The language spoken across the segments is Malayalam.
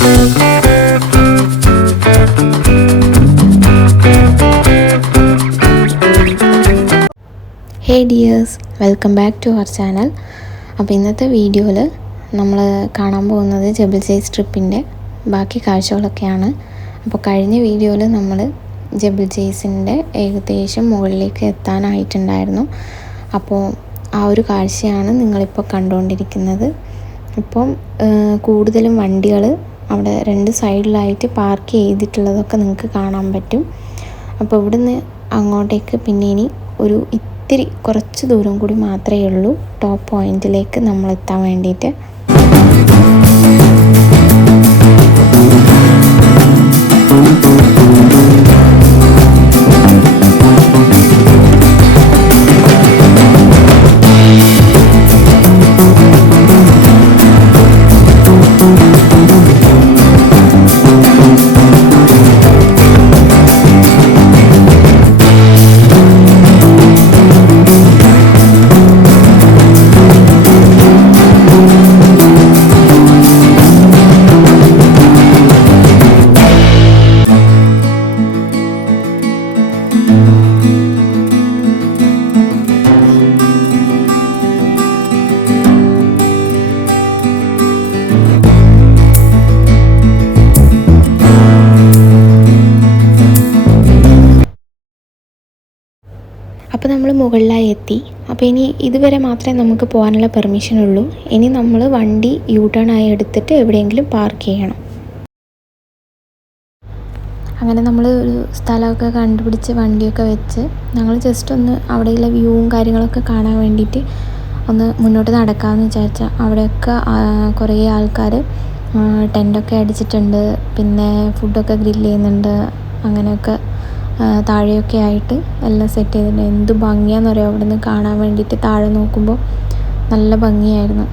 Hey dears, welcome back to our channel. അപ്പോൾ ഇന്നത്തെ വീഡിയോയിൽ നമ്മൾ കാണാൻ പോകുന്നത് ജബൽ സൈസ് ട്രിപ്പിൻ്റെ ബാക്കി കാഴ്ചകളൊക്കെയാണ്. അപ്പോൾ കഴിഞ്ഞ വീഡിയോയിൽ നമ്മൾ ജബൽ സൈസിൻ്റെ ഏകദേശം മുകളിലേക്ക് എത്താനായിട്ടുണ്ടായിരുന്നു. അപ്പോൾ ആ ഒരു കാഴ്ചയാണ് നിങ്ങളിപ്പോൾ കണ്ടുകൊണ്ടിരിക്കുന്നത്. ഇപ്പം കൂടുതലും വണ്ടികൾ അവിടെ രണ്ട് സൈഡിലായിട്ട് പാർക്ക് ചെയ്തിട്ടുള്ളതൊക്കെ നിങ്ങൾക്ക് കാണാൻ പറ്റും. അപ്പോൾ ഇവിടുന്ന് അങ്ങോട്ടേക്ക് പിന്നെ ഇനി ഒരു ഇത്തിരി കുറച്ച് ദൂരം കൂടി മാത്രമേ ഉള്ളൂ ടോപ്പ് പോയിന്റിലേക്ക് നമ്മൾ എത്താൻ വേണ്ടിയിട്ട്. അപ്പോൾ നമ്മൾ മുകളിലായി എത്തി. അപ്പോൾ ഇനി ഇതുവരെ മാത്രമേ നമുക്ക് പോകാനുള്ള പെർമിഷൻ ഉള്ളൂ. ഇനി നമ്മൾ വണ്ടി യൂ ടേൺ ആയി എടുത്തിട്ട് എവിടെയെങ്കിലും പാർക്ക് ചെയ്യണം. അങ്ങനെ നമ്മൾ ഒരു സ്ഥലമൊക്കെ കണ്ടുപിടിച്ച് വണ്ടിയൊക്കെ വെച്ച് ഞങ്ങൾ ജസ്റ്റ് ഒന്ന് അവിടെയുള്ള വ്യൂവും കാര്യങ്ങളൊക്കെ കാണാൻ വേണ്ടിയിട്ട് ഒന്ന് മുന്നോട്ട് നടക്കാമെന്ന് വിചാരിച്ചാൽ അവിടെയൊക്കെ കുറേ ആൾക്കാർ ടെൻ്റൊക്കെ അടിച്ചിട്ടുണ്ട്. പിന്നെ ഫുഡൊക്കെ ഗ്രില്ല് ചെയ്യുന്നുണ്ട്. അങ്ങനെയൊക്കെ താഴെയൊക്കെ ആയിട്ട് എല്ലാം സെറ്റ് ചെയ്തിട്ടുണ്ട്. എന്ത് ഭംഗിയാണെന്ന് പറയുക അവിടെ നിന്ന് കാണാൻ വേണ്ടിയിട്ട്. താഴെ നോക്കുമ്പോൾ നല്ല ഭംഗിയായിരുന്നു.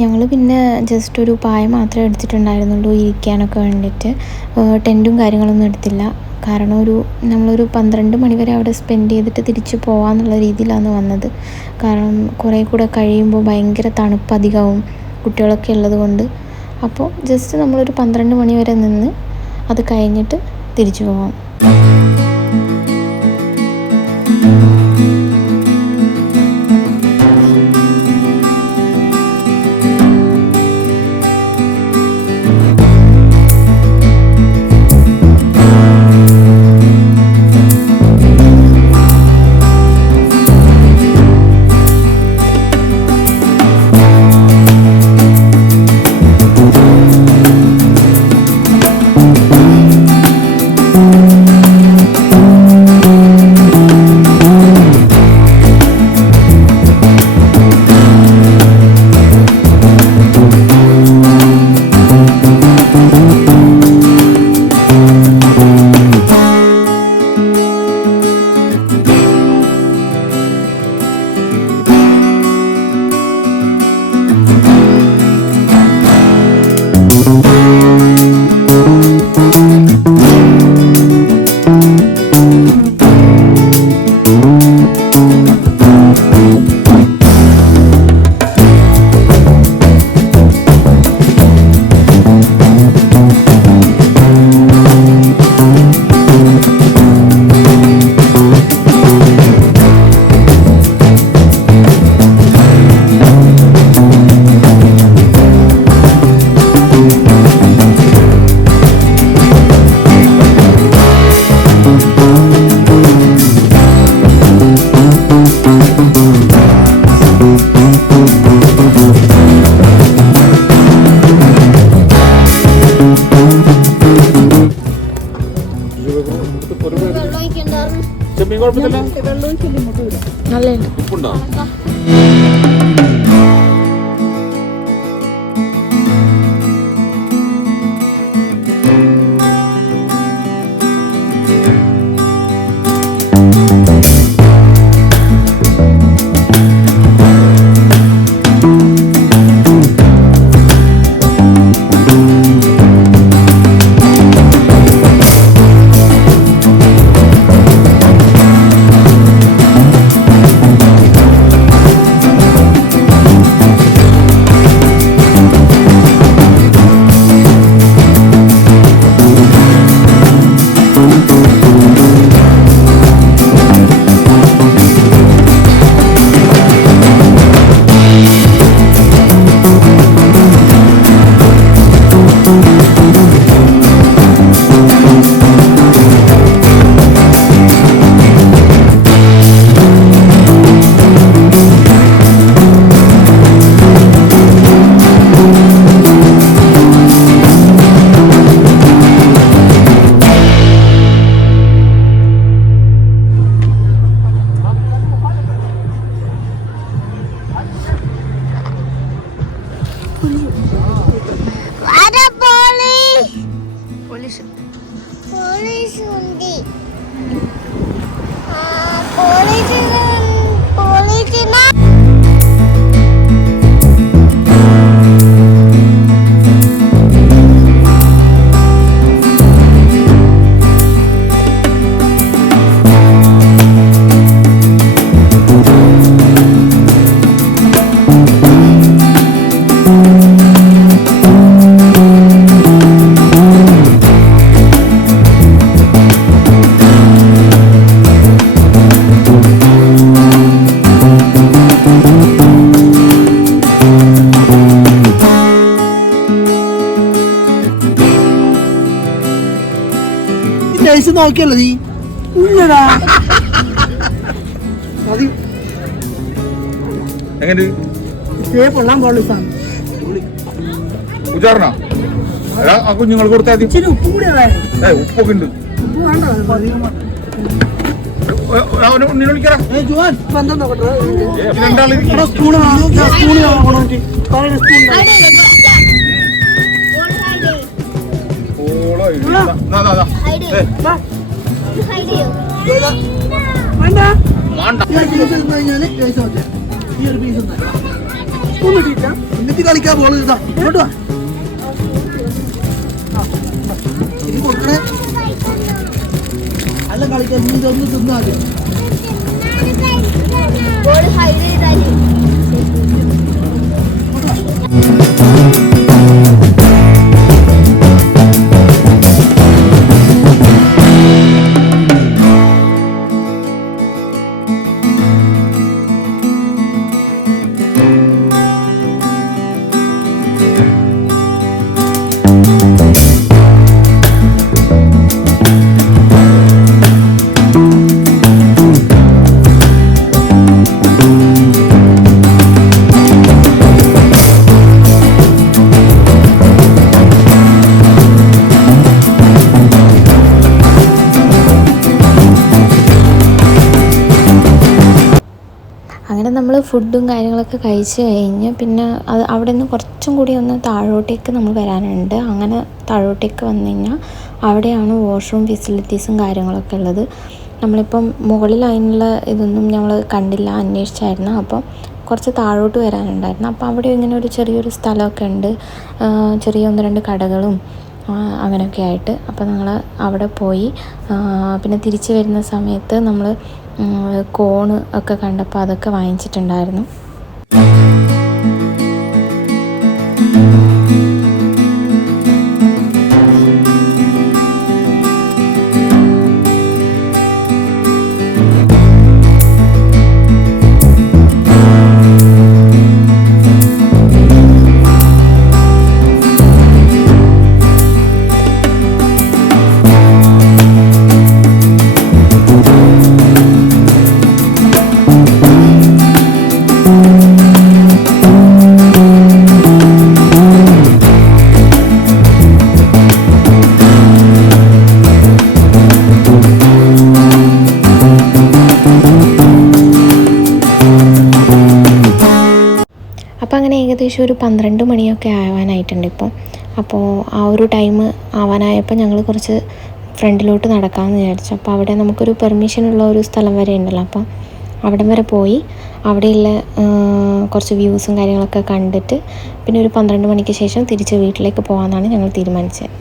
ഞങ്ങൾ പിന്നെ ജസ്റ്റ് ഒരു പായ മാത്രമേ എടുത്തിട്ടുണ്ടായിരുന്നുള്ളൂ ഇരിക്കാനൊക്കെ വേണ്ടിയിട്ട്. ടെൻറ്റും കാര്യങ്ങളൊന്നും എടുത്തില്ല. കാരണം നമ്മളൊരു 12 മണി വരെ അവിടെ സ്പെൻഡ് ചെയ്തിട്ട് തിരിച്ച് പോകാമെന്നുള്ള രീതിയിലാണ് വന്നത്. കാരണം കുറേ കൂടെ കഴിയുമ്പോൾ ഭയങ്കര തണുപ്പ് അധികമാവും കുട്ടികളൊക്കെ ഉള്ളത് കൊണ്ട്. അപ്പോൾ ജസ്റ്റ് നമ്മളൊരു 12 മണി വരെ നിന്ന് അത് കഴിഞ്ഞിട്ട് തിരിച്ചു പോകാം. നല്ല పోలీసు ఉంది. పోలీసు നോക്കിയല്ലോ നീ ഇല്ലടാ മതി. പൊള്ളാൻ പാടില്ല ഉച്ചാരണ കുഞ്ഞുങ്ങൾ കൊടുത്താൽ ഇച്ചിരി ഉപ്പ് കൂടി ഉപ്പൊക്കെ ഉണ്ട്. ഉപ്പ് വേണ്ട വിളിക്കണം എന്നിട്ട് കളിക്കാൻ പോള് ഇതാ ഇങ്ങോട്ട് വാ. ഇത് കൊടുക്കണേ അല്ല കളിക്കാൻ നീ ഇതൊന്ന് തിന്നാല് അങ്ങനെ നമ്മൾ ഫുഡും കാര്യങ്ങളൊക്കെ കഴിച്ച് കഴിഞ്ഞ് പിന്നെ അത് അവിടെ നിന്ന് കുറച്ചും കൂടി ഒന്ന് താഴോട്ടേക്ക് നമ്മൾ വരാനുണ്ട്. അങ്ങനെ താഴോട്ടേക്ക് വന്നു കഴിഞ്ഞാൽ അവിടെയാണ് വാഷ്റൂം ഫെസിലിറ്റീസും കാര്യങ്ങളൊക്കെ ഉള്ളത്. നമ്മളിപ്പം മുകളിൽ അതിനുള്ള ഇതൊന്നും ഞങ്ങൾ കണ്ടില്ല, അന്വേഷിച്ചായിരുന്നു. അപ്പം കുറച്ച് താഴോട്ട് വരാനുണ്ടായിരുന്നു. അപ്പോൾ അവിടെ ഇങ്ങനെ ഒരു ചെറിയൊരു സ്ഥലമൊക്കെ ഉണ്ട്, ചെറിയ 1-2 കടകളും അങ്ങനെയൊക്കെ ആയിട്ട്. അപ്പോൾ ഞങ്ങൾ അവിടെ പോയി. പിന്നെ തിരിച്ച് വരുന്ന സമയത്ത് നമ്മൾ കോണ് ഒക്കെ കണ്ടപ്പോൾ അതൊക്കെ വാങ്ങിച്ചിട്ടുണ്ടായിരുന്നു. അപ്പോൾ അങ്ങനെ ഏകദേശം ഒരു 12 മണിയൊക്കെ ആവാനായിട്ടുണ്ട് ഇപ്പം. അപ്പോൾ ആ ഒരു ടൈം ആവാനായപ്പോൾ ഞങ്ങൾ കുറച്ച് ഫ്രണ്ടിലോട്ട് നടക്കാമെന്ന് വിചാരിച്ചു. അപ്പോൾ അവിടെ നമുക്കൊരു പെർമിഷനുള്ള ഒരു സ്ഥലം വരെ ഉണ്ടല്ലോ. അപ്പം അവിടം വരെ പോയി അവിടെയുള്ള കുറച്ച് വ്യൂസും കാര്യങ്ങളൊക്കെ കണ്ടിട്ട് പിന്നെ ഒരു 12 മണിക്ക് ശേഷം തിരിച്ച് വീട്ടിലേക്ക് പോകാമെന്നാണ് ഞങ്ങൾ തീരുമാനിച്ചത്.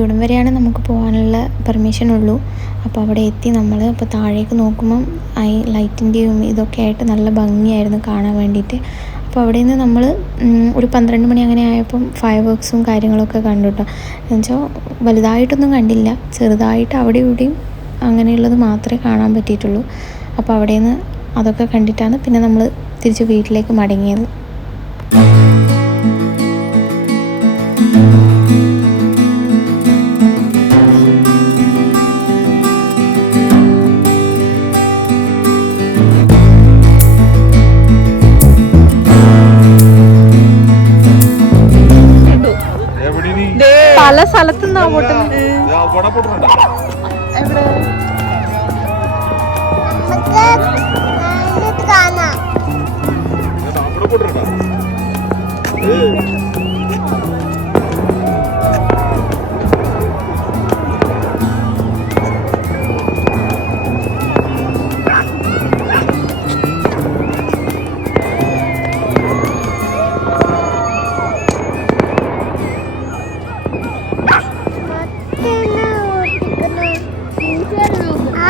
ഇവിടം വരെയാണ് നമുക്ക് പോകാനുള്ള പെർമിഷൻ ഉള്ളൂ. അപ്പോൾ അവിടെ എത്തി നമ്മൾ അപ്പോൾ താഴേക്ക് നോക്കുമ്പം ഈ ലൈറ്റിൻ്റെയും ഇതൊക്കെ ആയിട്ട് നല്ല ഭംഗിയായിരുന്നു കാണാൻ വേണ്ടിയിട്ട്. അപ്പോൾ അവിടെ നിന്ന് നമ്മൾ ഒരു 12 മണി അങ്ങനെ ആയപ്പം ഫയർ വർക്ക്സും കാര്യങ്ങളൊക്കെ കണ്ടു കേട്ടോ. എന്നുവെച്ചാൽ വലുതായിട്ടൊന്നും കണ്ടില്ല, ചെറുതായിട്ട് അവിടെ ഇവിടെയും അങ്ങനെയുള്ളത് മാത്രമേ കാണാൻ പറ്റിയിട്ടുള്ളൂ. അപ്പോൾ അവിടെ നിന്ന് അതൊക്കെ കണ്ടിട്ടാണ് പിന്നെ നമ്മൾ തിരിച്ച് വീട്ടിലേക്ക് മടങ്ങിയത്. പല സ്ഥലത്തുനിന്നാ പൊട്ടുന്നത്. നമുക്ക് നല്ലത് കാണാം.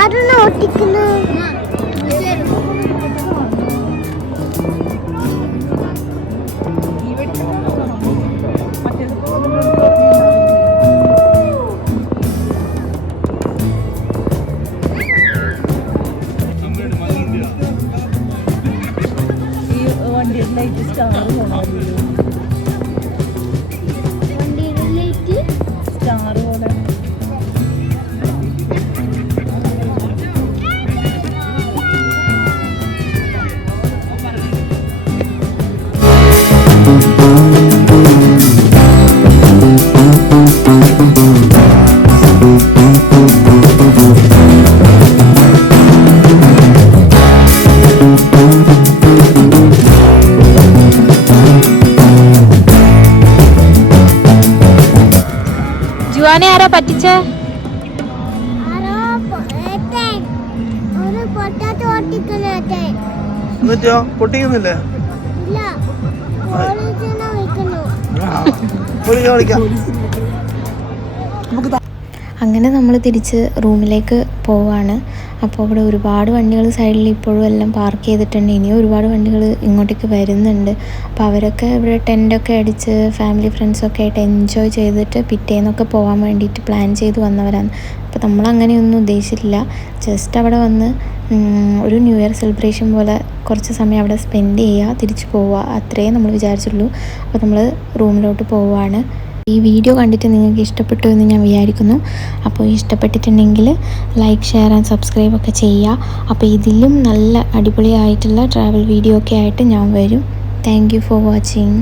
ആരാണ് ഓട്ടിക്കുന്നത്? ജുവാനെ ആരാ പറ്റിച്ചേ? ഒരു പൊട്ടാറ്റോ ഓട്ടിക്കുന്നേ. എന്നിട്ടോ പൊട്ടിക്കുന്നില്ലേ? ഇല്ല, പോലീസിനെ വിളിക്കുന്നു. കളിക്കാം. അങ്ങനെ നമ്മൾ തിരിച്ച് റൂമിലേക്ക് പോവാണ്. അപ്പോൾ അവിടെ ഒരുപാട് വണ്ടികൾ സൈഡിൽ ഇപ്പോഴും എല്ലാം പാർക്ക് ചെയ്തിട്ടുണ്ട്. ഇനിയും ഒരുപാട് വണ്ടികൾ ഇങ്ങോട്ടേക്ക് വരുന്നുണ്ട്. അപ്പോൾ അവരൊക്കെ ഇവിടെ ടെൻ്റൊക്കെ അടിച്ച് ഫാമിലി ഫ്രണ്ട്സൊക്കെ ആയിട്ട് എൻജോയ് ചെയ്തിട്ട് പിറ്റേന്നൊക്കെ പോകാൻ വേണ്ടിയിട്ട് പ്ലാൻ ചെയ്ത് വന്നവരാണ്. അപ്പോൾ നമ്മളങ്ങനെയൊന്നും ഉദ്ദേശിച്ചില്ല. ജസ്റ്റ് അവിടെ വന്ന് ഒരു ന്യൂ ഇയർ സെലിബ്രേഷൻ പോലെ കുറച്ച് സമയം അവിടെ സ്പെൻഡ് ചെയ്യുക, തിരിച്ച് പോവുക, അത്രയേ നമ്മൾ വിചാരിച്ചുള്ളൂ. അപ്പോൾ നമ്മൾ റൂമിലോട്ട് പോവുകയാണ്. ഈ വീഡിയോ കണ്ടിട്ട് നിങ്ങൾക്ക് ഇഷ്ടപ്പെട്ടു എന്ന് ഞാൻ വിചാരിക്കുന്നു. അപ്പോൾ ഇഷ്ടപ്പെട്ടിട്ടുണ്ടെങ്കിൽ ലൈക്ക്, ഷെയർ ആൻഡ് സബ്സ്ക്രൈബ് ഒക്കെ ചെയ്യുക. അപ്പോൾ ഇതിലും നല്ല അടിപൊളിയായിട്ടുള്ള ട്രാവൽ വീഡിയോ ഒക്കെ ആയിട്ട് ഞാൻ വരും. Thank you for watching.